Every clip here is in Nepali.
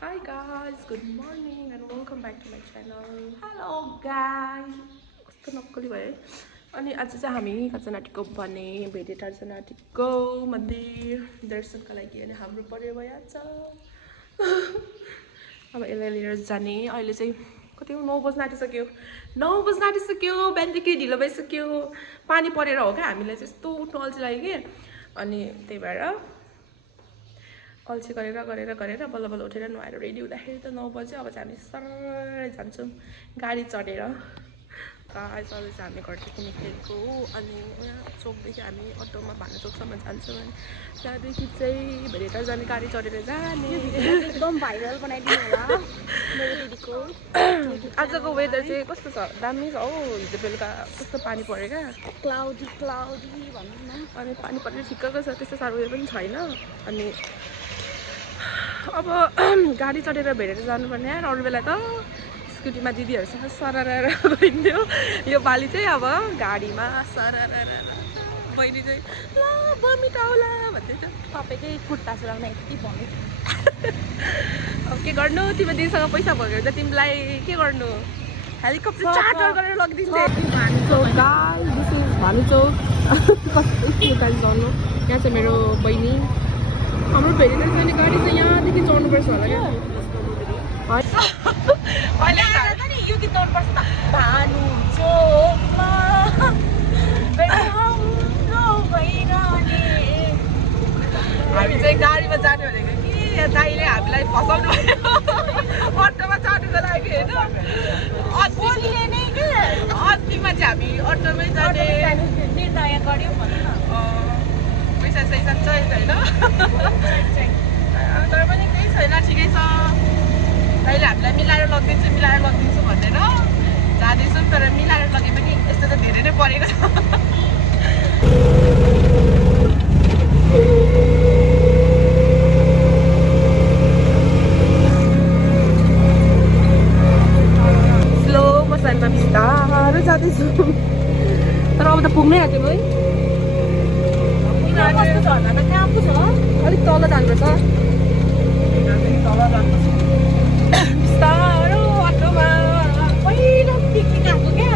Hi guys, good morning and welcome back to my channel. Hello guys. कस्तो नक्कली भयो है। अनि आज चाहिँ हामी कचनाटीको भने भेटेटार चनाटीको मन्दिर दर्शनका लागि अनि हाम्रो परिवार यहाँ छ। अब यसलाई लिएर जाने अहिले चाहिँ कति हो 9 बज्न आँटिसक्यो। 9 बज्न आँटिसक्यो, बिहानदेखि ढिलो भइसक्यो। पानी परेर हो क्या हामीलाई चाहिँ यस्तो उठ्नु अल्छी लाग्यो कि अनि त्यही भएर अल्छी गरेर बल्ल बल्ल उठेर नुहाएर रेडी हुँदाखेरि त 9 बज्यो। अब चाहिँ हामी सर जान्छौँ गाडी चढेर। आज चाहिँ हामी घरदेखि निस्केको अनि यहाँ चोकदेखि हामी अटोमा भानु चोकसम्म जान्छौँ अनि त्यहाँदेखि चाहिँ भेटेटार जाने गाडी चढेर जाने। एकदम भाइरल बनाइदिनु होला मेरो दिदीको। आजको वेदर चाहिँ कस्तो छ? दामी छ हौ। हिजो बेलुका कस्तो पानी पऱ्यो क्या, क्लाउडी भनौँ न। अनि पानी परेर ठिक्कको छ, त्यस्तो साह्रो उयो पनि छैन। अनि अब गाडी चढेर भेटेर जानुपर्ने यार। अरू बेला त स्कुटीमा दिदीहरूसँग सरर गइन्थ्यो। यो पालि चाहिँ अब गाडीमा सरर बहिनी चाहिँ ल बमिट आउला भन्दै थियो। तपाईँकै खुट्टा सुराउन यति भन्नु। अब के गर्नु, तिम्रो दिदीसँग पैसा भयो भने त तिमीलाई के गर्नु, हेलिकप्टर चार्टर गरेर लगिदिन्छ। This is Bhanuchowk. कस्तो गाडी चढ्नु। यहाँ चाहिँ मेरो बहिनी। हाम्रो भेटेटार जाने गाडी चाहिँ यहाँदेखि चढ्नुपर्छ होला क्या। यो गीत गाउनुपर्छ त। भानुचोकमा हामी चाहिँ गाडीमा जाने भनेको कि दाइले हामीलाई फसाउनु भयो अटोमा चढ्नुको लागि होइन। अन्तिममा चाहिँ हामी अटोमै जाने निर्णय गऱ्यौँ भनौँ न। पैसा सैसा छैन तर पनि केही छैन, ठिकै छ। दाइले हामीलाई मिलाएर लगिदिन्छु भनेर जाँदैछौँ, तर मिलाएर लगे पनि यस्तो त धेरै नै परेको छ। स्लो मोसनमा बिस्तारो जाँदैछु, तर अब त पुग्नै आँट्यो है। कस्तो झर्ना त कहाँ पो छ? अलिक तल जानुपर्छ, बिस्तारो अटोमा। पहिलो पिकनिक आएको क्या,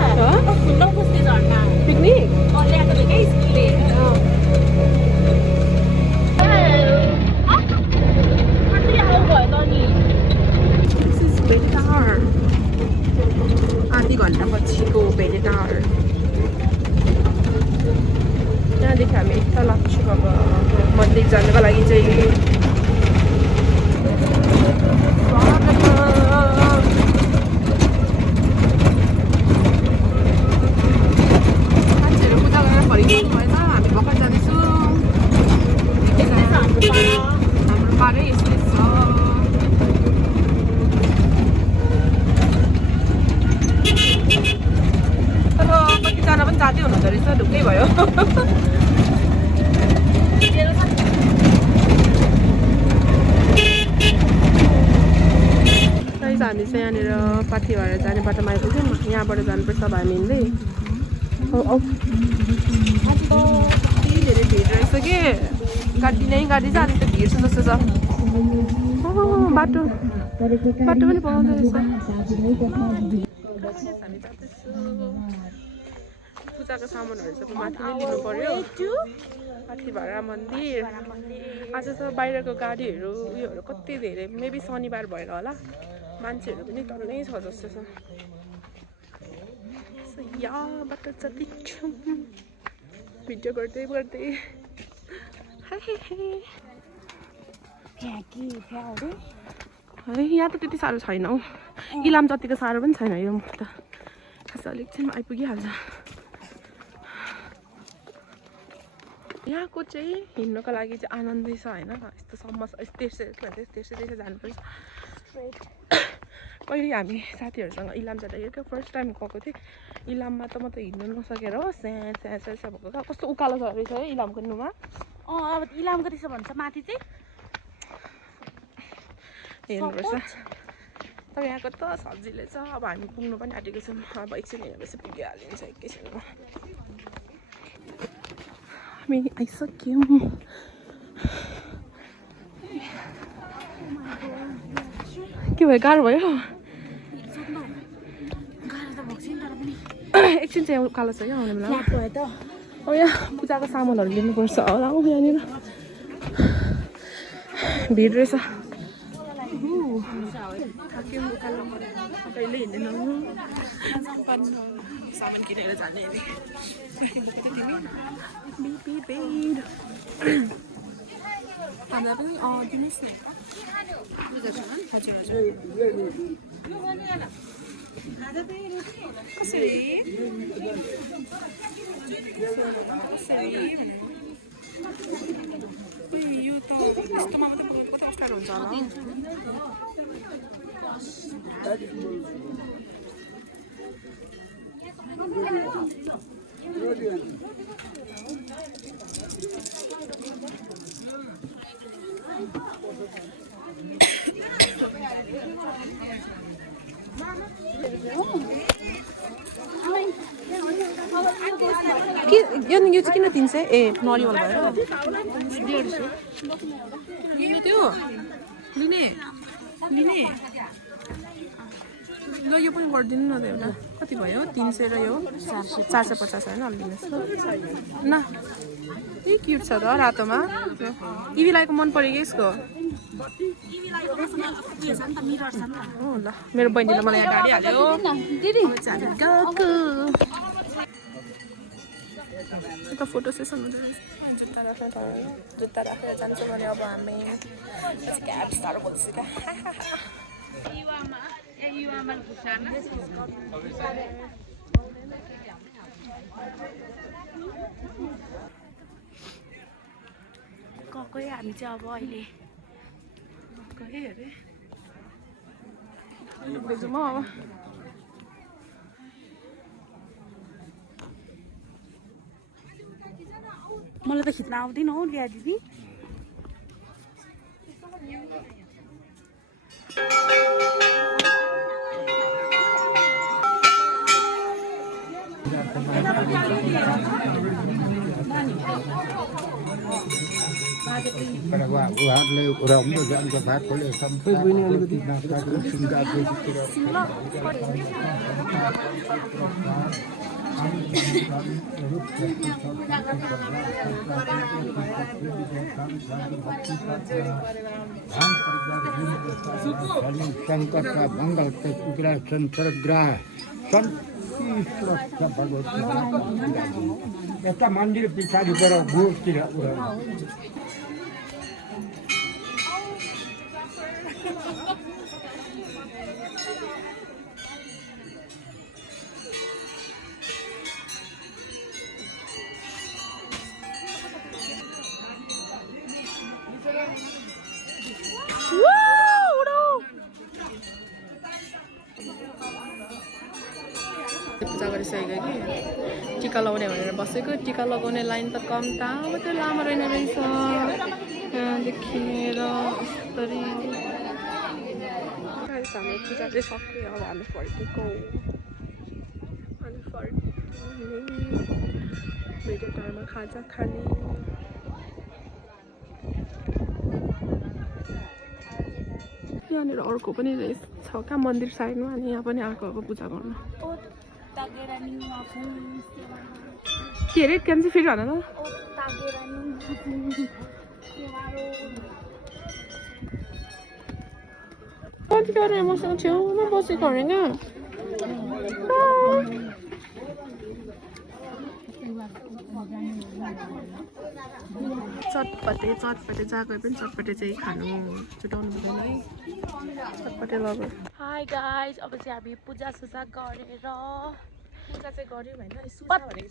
नबस्ने झर्ना पिकनिक ल्याएको थियो क्या स्कुलले। भेटेटार आधी घन्टा पछिको भेटेटार। त्यहाँदेखि हामी यता लक्ष्मी बाबा मन्दिर जानुको लागि चाहिँ मान्छेहरू पूजा गरेर फर्किनु भएछ। हामी भर्खर जाँदैछौँ। हाम्रो पारै यस्तै छ। तर कतिजना पनि जाँदै हुनुहुँदो रहेछ, ढुक्कै भयो। हामी चाहिँ यहाँनिर पाठी भएर जाने बाटोमा आइपुग्यौँ। यहाँबाट जानुपर्छ अब हामी हिँड्दै। कति धेरै भिड रहेछ कि, गाडी नै गाडी छ। अलिक त भिड छ जस्तो छ। बाटो पनि पाउँदो रहेछ। हामी जाँदैछौँ। पूजाको सामानहरू चाहिँ माथि नै लिनु पर्यो। पाठी भाडा मन्दिर। आज त बाहिरको गाडीहरू उयोहरू कति धेरै, मेबी शनिबार भएर होला, मान्छेहरू पनि टन्नै छ जस्तो छ। यहाँबाट जाँदैछौँ भिडियो गर्दै यहाँ त त्यति साह्रो छैन हौ। इलाम जतिको साह्रो पनि छैन यो त, खास अलिक चाहिँ आइपुगिहाल्छ। यहाँको चाहिँ हिँड्नको लागि चाहिँ आनन्दै छ होइन। यस्तो सम्म तेर्सै जानुपर्छ। कहिले हामी साथीहरूसँग इलाम जाँदाखेरि क्या फर्स्ट टाइम गएको थिएँ। इलाममा त म त हिँड्नु नसकेर हो स्याँ भएको क्या। कस्तो उकालो छ रहेछ है इलामको नुमा। अब इलामको त्यसो भन्छ माथि चाहिँ हेर्नुपर्छ। तर यहाँको त सजिलै छ। अब हामी पुग्नु पनि आँटेको छौँ। अब एकछिन हिँडेपछि पुगिहालिन्छ एकैछिनमा। हामी आइसक्यौँ। के भयो गाह्रो भयो गाह्रो त भएको छैन तर पनि एकछिन चाहिँ उकालो छ क्या आउने बेला फ्ल्याट भयो त अब यहाँ पूजाको सामानहरू लिनुपर्छ होला ऊ यहाँनिर भिड रहेछ थाक्यौँ उकालो कहिले हिँड्दैन सामान किनेर जाने अरे भिड हामीलाई पनि दिनुहोस् न हजुर हजुर कसरी यो त यस्तोमा मात्रै पकाएको कति अप्ठ्यारो हुन्छ होला यो चाहिँ किन 300 ए नरिवल भयो 150 त्यो लिने ल यो पनि गरिदिनु न त एउटा कति भयो 300 र यो 450 होइन अलिदिनुहोस् न यी क्युट छ त रातोमा इभीलाईको मन पऱ्यो कि यसको ल मेरो बहिनीले मलाई यहाँ गाडी हाल्यो यता फोटो सेसन हुन्छ जुत्ता राखेर जान्छौँ भने अब हामी क्याब साह्रो बोल्छु क्या गएँ हामी चाहिँ अब अहिले गएँ अरे भेजौँ अब मलाई त खिच्न आउँदैन हौ लिया दिदी Pada uhatले उराउनु जान्छ भातले सम्पूर्ण अलिकति नास्ताको सिंगारको शंकर का मंगल के उग्र संसार ग्रह संत भगवत यता मन्दिर पछाडिबाट गोठतिर उडाउनु पूजा गरिसकेको कि टिका लगाउने भनेर बसेको टिका लगाउने लाइन त कम मात्रै लामो रहेन रहेछ यहाँदेखि लिएर यस्तरी हाम्रो पूजा चाहिँ सक्यो अब हामी फर्केको अनि भिडियो टाइममा खाजा खाने यहाँनिर अर्को पनि छ क्या मन्दिर साइडमा अनि यहाँ पनि अर्को अब पूजा गर्नु के अरे त्यहाँ चाहिँ फेरि भन त कति गरे मसँग छेउमा बसेको अरे क्या चटपटे जहाँ गए पनि चटपटे चाहिँ खानु छुटाउनु पर्दैन है चटपटे लग्यो हाई गाइज अब चाहिँ हामी पूजा सुजा गरेर पूजा चाहिँ गऱ्यौँ होइन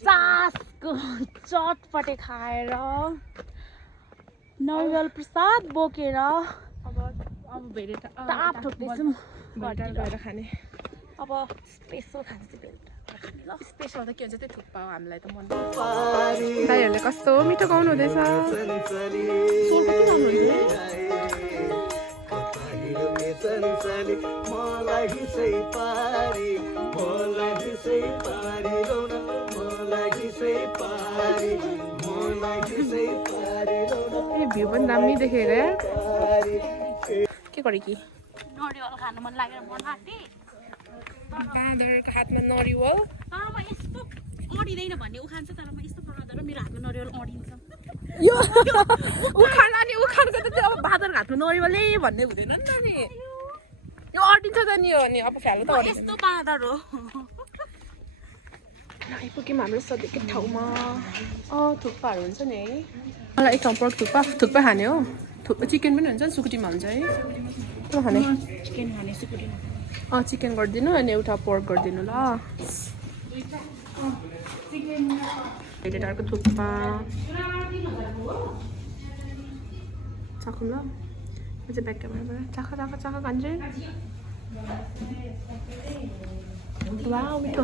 50को चटपटे खाएर नरिवल प्रसाद बोकेर अब भेरे ताप ठोक्दैछौँ गएर खाने अब स्पेसल खान्छ बेलुका स्पेसल त के हुन्छ त्यही थुक्पा हो हामीलाई त मन दाइहरूले कस्तो मिठो गाउनु हुँदैछ स्वर कति राम्रो हुन्छ ए भ्यू पनि दामी देखेको यार के गरे कि नरिवल खानु मन लागेर मन आँटे बाँदरको हातमा नरिवल तर म यस्तो अडिँदैन भन्ने उखान छ तर म यस्तो बाँदर मेरो हातमा नरिवल अडिन्छ यो उखान अनि उखानको त त्यो अब बाँदरको हातमा नरिवलै भन्ने हुँदैन नि त नि यो अडिन्छ त नि हो अनि अब फ्यालो त अडिन्छ यस्तो बाँदर हो आइपुग्यौँ हाम्रो सधैँको ठाउँमा थुक्पाहरू हुन्छ नि है मलाई एक ठाउँ पर्क थुक्पा खाने हो चिकन पनि हुन्छ नि सुकुटीमा हुन्छ है के खाने चिकन खाने सुकुटीमा चिकन गरिदिनु अनि एउटा पोर्क गरिदिनु ल भेटेटारको थुक्पा चाखौँ ल म चाहिँ ब्याक क्यामेराबाट चाख खान्छु वा मिठो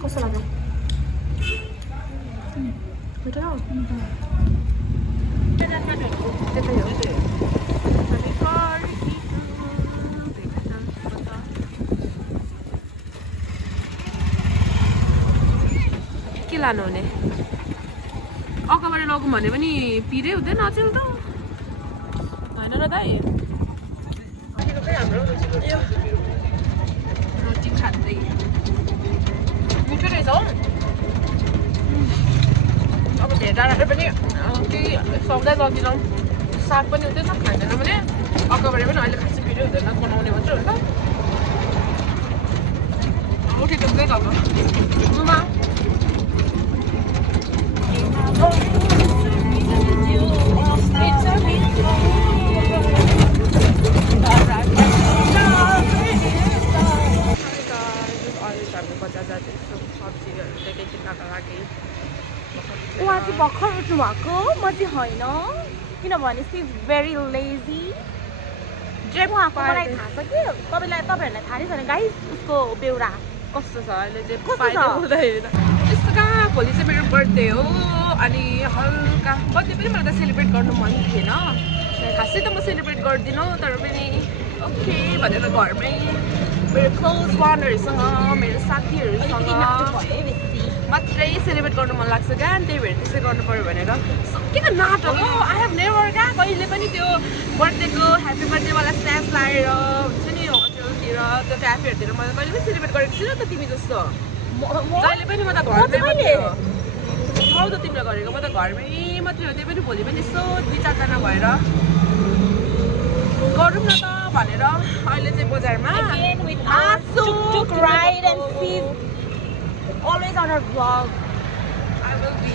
कस्तो लाग्यो मिठो त्यतै हो के लानु हुने अगाबाट लगौँ भने पनि पिरै हुँदैन अचेल त होइन र दाइ हाम्रो रोटी खाँदै मिठो रहेछ हौ अब भेट डाँडा पनि केही सौदा लगिरहँ साग पनि हुँदैन खाँदैन भने अगाबाट पनि अहिले खासै पिरै हुँदैन बनाउने मात्रै हुन्छ उठिँदै अब नुमा बजार जाँदैछु सब्जीहरू के किन्नको लागि उहाँ चाहिँ भर्खर उठ्नु भएको म चाहिँ होइन किनभने सी भेरी लेजी जे उहाँको मलाई थाहा छ कि तपाईँहरूलाई थाहा नै छैन गाइस उसको बेउरा कस्तो छ अहिले चाहिँ कस्तो छ? यस्तो कहाँ भोलि चाहिँ मेरो बर्थडे हो अनि हल्का बर्थडे पनि मलाई त सेलिब्रेट गर्नु मन थिएन खासै त म सेलिब्रेट गर्दिनँ तर पनि ओके भनेर घरमै मेरो क्लोज वानहरूसँग मेरो साथीहरूसँग मात्रै सेलिब्रेट गर्नु मन लाग्छ क्या त्यही भएर त्यसै गर्नु पऱ्यो भनेर किन नाटक हो आई हेभ नेभर क्या कहिले पनि त्यो बर्थडेको ह्याप्पी बर्थडेवाला स्न्याप लगाएर हुन्छ नि होटेलतिर त्यो क्याफेहरूतिर मैले कहिले पनि सेलिब्रेट गरेको छुइनँ त तिमी जस्तो जहिले पनि म त घरमै मात्रै हो हौ त तिमीले गरेको म त घरमै मात्रै हो त्यही पनि भोलि पनि यसो 2-4जना भएर गरौँ न त भनेर अहिले चाहिँ बजारमा always on her vlog. I will be.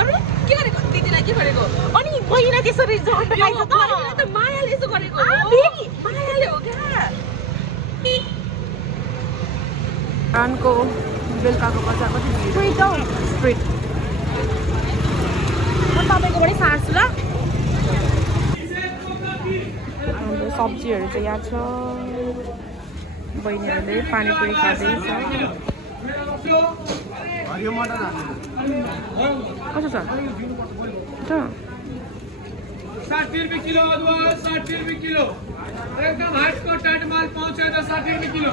अरे के गरेको दिदीलाई के गरेको अनि बहिनी त्यसरी जोड्न पाइन्छ त त मायाले यसो गरेको मायाले हो क्या रानको बेलुकाको बजार कति स्ट्रिट हौ स्ट्रिट म तपाईँकोबाटै सार्छु ल हाम्रो सब्जीहरू चाहिँ यहाँ छ बहिनीहरूले पानीपुरी खाँदैछ कस्तो छ 60 रुपये किलो अदुवा 60 रुपये किलो एकदम हाट को टाइट माल पहुंचेगा 60 रुपये किलो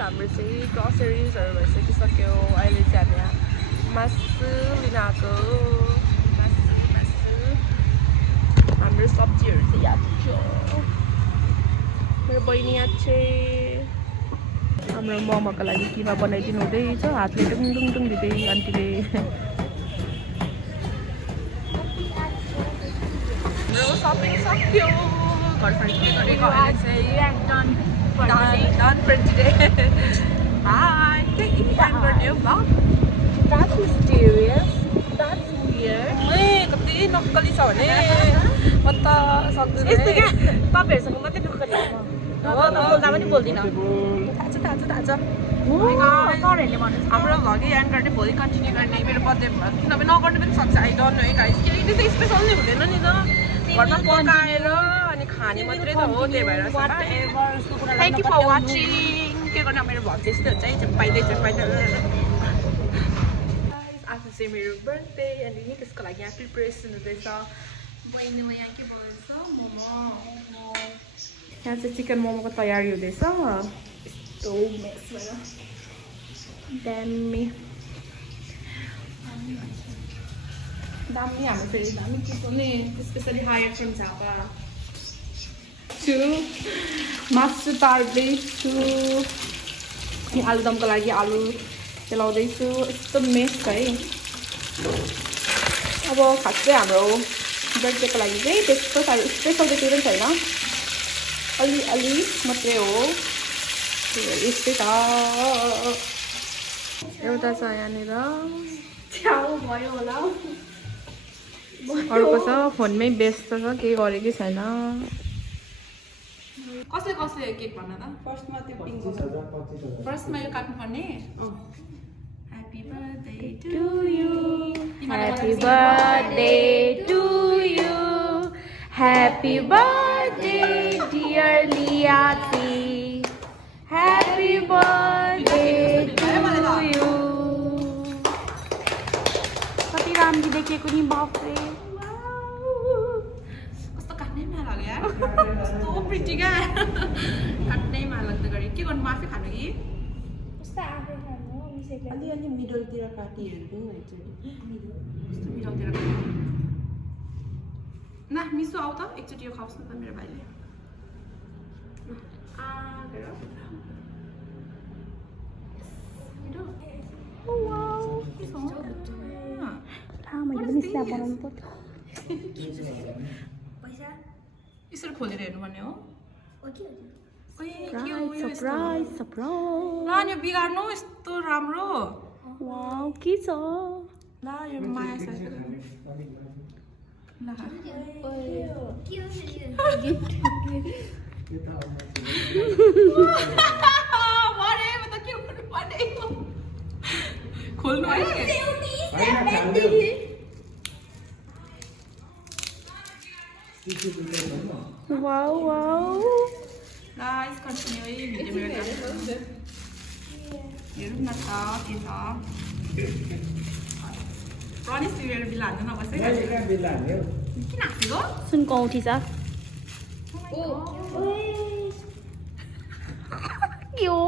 हाम्रो चाहिँ ग्रोसरिजहरू भइसकिसक्यो अहिले चाहिँ हामी मासु लिन आएको हाम्रो सब्जीहरू चाहिँ याद छ मेरो बहिनी याद चाहिँ हाम्रो मोमोको लागि किमा बनाइदिनु हुँदैछ हातले टुङ टुङ टुङ दिँदै आन्टीले हाम्रो सपिङ सक्यो घर फर्किँदै गरेको अहिले चाहिँ done for today. Bye. Can you end your vlog? That's mysterious. That's weird. Hey, कति नक्कली छ भने म त सक्दिनँ यस्तो क्या तपाईँहरूसँग मात्रै नक्कली हो बोल्दा पनि बोल्दिनँ थाहा सरहरूले भन्नु हाम्रो भ्लग एन्ड गर्ने भोलि कन्टिन्यू गर्ने मेरो बर्थडे किनभने नगर्नु पनि सक्छ आई डोन्ट नो है गाइस केही त्यस्तो स्पेसल नै हुँदैन नि त घरमा पकाएर अनि खाने मात्रै त हो त्यही भएर थ्याङ्क यू फर वाचिङ के गर्नु मेरो भ्लग त्यस्तै हुन्छ है चपाइँदै आज चाहिँ मेरो बर्थडे अनि नि त्यसको लागि यहाँ प्रिपरेसन हुँदैछ बहिनीमा यहाँ के बनाउँछ मोमो यहाँ चाहिँ चिकन मोमोको तयारी हुँदैछ यस्तो मेस भयो दामी दामी हाम्रो फेरि दामी के पनि स्पेसली हायर फ्रम झापा छु मासु तार्दैछु अनि आलुदमको लागि आलु पेलाउँदैछु यस्तो मेस है अब खासै हाम्रो बर्थडेको लागि चाहिँ त्यस्तो साह्रो स्पेसल चाहिँ केही पनि छैन अलि मात्रै हो यस्तै छ एउटा छ यहाँनिर छ्याउ भयो होला अर्को छ फोनमै व्यस्त छ केही गरेकै छैन कसले केक भन्न त फर्स्टमा त्यो पिङ्क फर्स्टमा यो काट्नुपर्ने happy birthday to you Happy birthday to you. Happy birthday, dear Liati. Happy birthday to you. कति राम्रो देखेको नि बाफरे कस्तो काट्नै माया लाग्यो यार कस्तो प्रिटी क्या काट्नै माया लाग्दो गरी के गर्नु आफै खानु कि कस्तो आफै खानु अलि मिडलतिर काटिहेर्नु कस्तो मिलाउतिर न मिसो आऊ त एकचोटि यो खाओस् न त मेरो भाइले मैले पनि स्न्याप बनाउनु पर्छ यसरी खोलेर हेर्नुपर्ने हो सरप्राइज नानी बिगार्नु यस्तो राम्रो वाउ के छ ल यो माया छ खोल्नु है वाउ वाउ गाइस कन्टिन्यू है भिडियो मेरो हेरौँ न त के छ प्रनिस तिमीहरू बिल हाल्नु नबस् है किन हाँसेको सुनको औँठी छ के हो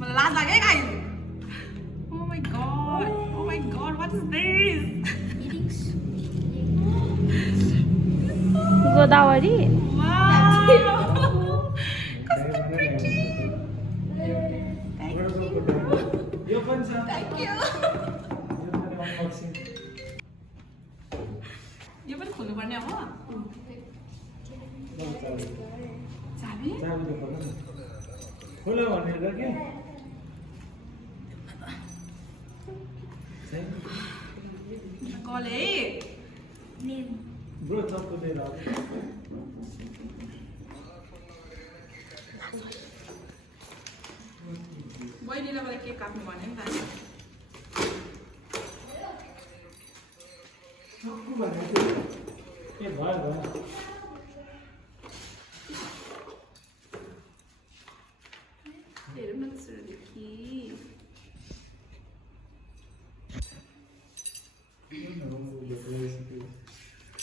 मलाई लाज लाग्यो है guys oh my god what is this Godavari कस्तो प्रिटी यो पनि छ थ्यांक यू यो पनि खोल्नु पर्ने अब चाबी खोला भनेर के कले ब्रो चप्पु लिएर आऊ बहिनीलाई मलाई केक काट्नु भन्यो नि त चप्पु भनेको के भयो हेरौँ न त्यसरी देखि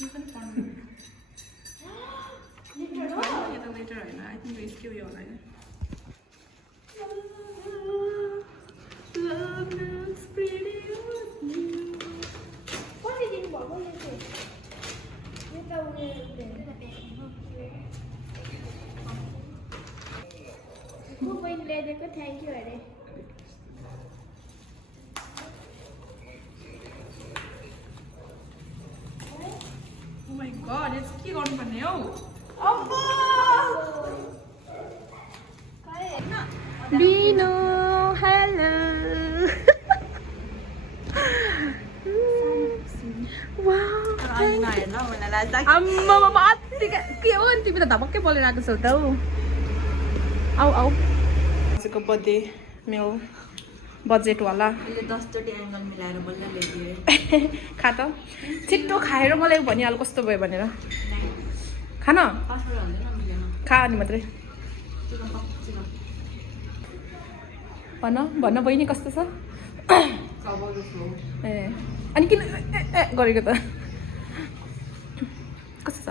यो पनि पढ्नु यो त लेटर होइन आई थिङ्क यसकै उयो होला होइन Love looks pretty on you. Thank you अरे Oh my god, it's के गर्नुपर्ने हौ बिनु हेलो आम्मामा अत्तिकै के हो नि तिमी त धपक्कै बोलेर आएको छौ त हौ आऊ आऊ आजको बर्थडे मेल बजेटवाला 10 एङ्गल मिलाएर बल्ल ल्याइदिए खा त छिट्टो खाएर मलाई भनिहाल कस्तो भयो भनेर खान पासवर्ड हाल्दैन मिलेन खा अनि मात्रै भन बहिनी कस्तो छ ए अनि किन गरेको त कस्तो छ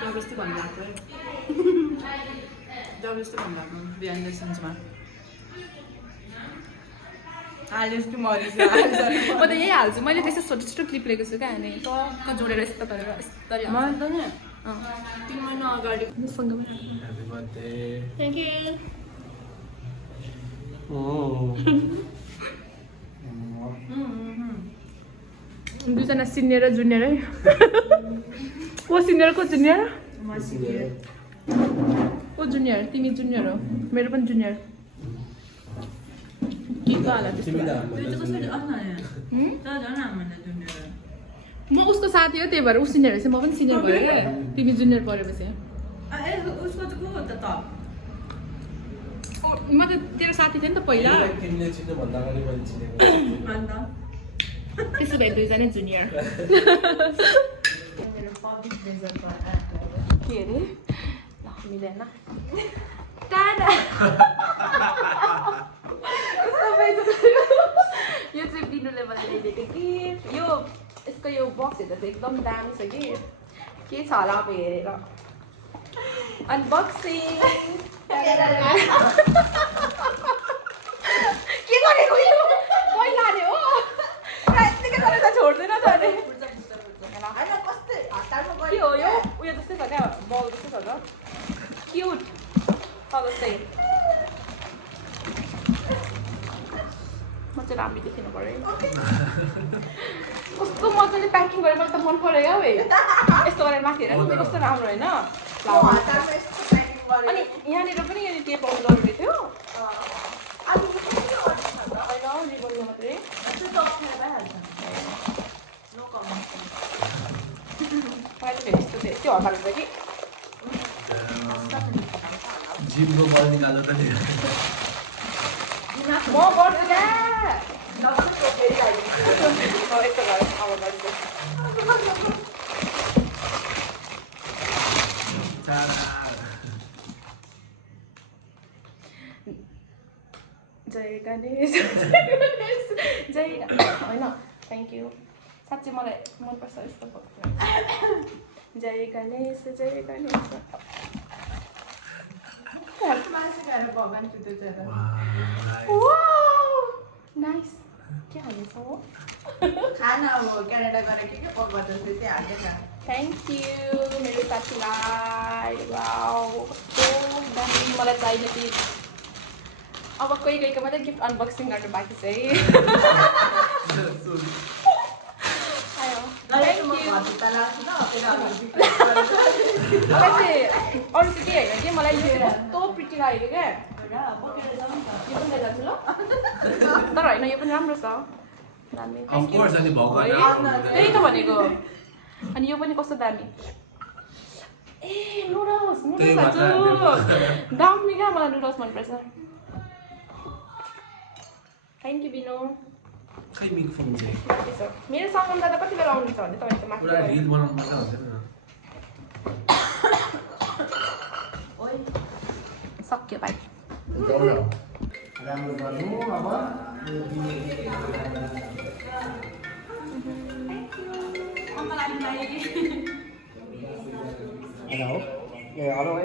जबरजस्ती भन्नु लाग्छ जब जस्तो भन्नु बिहान सेन्समा हालिस् कि मरिस् म त यही हाल्छु मैले त्यस्तो छोटो छोटो क्लिप लिएको छु क्या अनि टक्क जोडेर यस्तो गरेर यस्तरी मलाई त नि 3 महिना अगाडि Happy birthday. थ्याङ्क यू दुईजना सिनियर र जुनियर है को सिनियर को जुनियर को जुनियर तिमी जुनियर हो मेरो पनि जुनियर के को हाल त्यस्तो त्यो चाहिँ कसरी अन्ना त झन् हामीले जुनियर म उसको साथी हो त्यही भएर ऊ सिनियर भएपछि म पनि सिनियर भयो क्या तिमी जुनियर परेपछि ए उसको चाहिँ को हो त म त तेरो साथी थिएँ नि त पहिला तिमीले चिन्नुभन्दा अगाडि मैले चिनेको अन्त त्यसो भए दुईजना जुनियर मेरो पब्लिक रिजल्टमा के अरे ल मिलेन टाढा यो चाहिँ बिनुले मलाई ल्याइदिएको गिफ्ट यो यसको यो बक्स हेर्दा चाहिँ एकदम दामी छ कि के छ होला अब हेरेर अनबक्सिङ के गरेको यो पहिला अरे हो यत्तिकै गरेर त छोड्दैन त अरे के हो यो उयो जस्तै छ क्या बल जस्तै छ त क्युट जस्तै म चाहिँ राम्रो देखिनु पऱ्यो कस्तो मजाले प्याकिङ गरेर मलाई त मन पऱ्यो क्या है यस्तो गरेर माथि हेर न कस्तो राम्रो होइन अनि यहाँनिर पनि यहाँनिर टेप आउनु जरुरी थियो होइन रिबनमा मात्रै मलाई त यस्तो त्यो हतार हुन्छ कि जिमको बल निकाल्नु त नि म गर्छु क्या यस्तो गरेर अब गर्छु जय गणेश जय होइन थ्याङ्क यू साँच्चै मलाई मनपर्छ यस्तो जय गणेश जय गणेश भगवान छुट्टो छ नाइस के हाल्दैछ हो खाना अब क्यानाडा गएर के पकाउँछ त्यही हाल्दै खा थ्याङ्क यू मेरो साथीलाई वाउ कस्तो दामी मलाई चाहिने चिज अब कोही कोहीको मात्रै गिफ्ट अनबक्सिङ गर्नु बाँकी छ है आयो मलाई चाहिँ अरू चाहिँ केही होइन कि मलाई यो चाहिँ कस्तो प्रिटी लागेको क्या यो पनि लिएर जान्छु ल तर होइन यो पनि राम्रो छ दामी Of course, अनि भएको है त्यही त भनेको अनि यो पनि कस्तो दामी ए नुडल्स खान्छु दामी क्या मलाई नुडल्स मनपर्छ थ्याङ्क यू बिनु खै मिङफुङ चाहिँ मेरो सगम दादा कति बेला आउनुहुन्छ भने तपाईँको माथि पुरा रिल बनाउनु पर्छ भन्छ नि सक्यो भाइ राम्रो गर्नु अब अङ्कल आइपुग्यो हो ए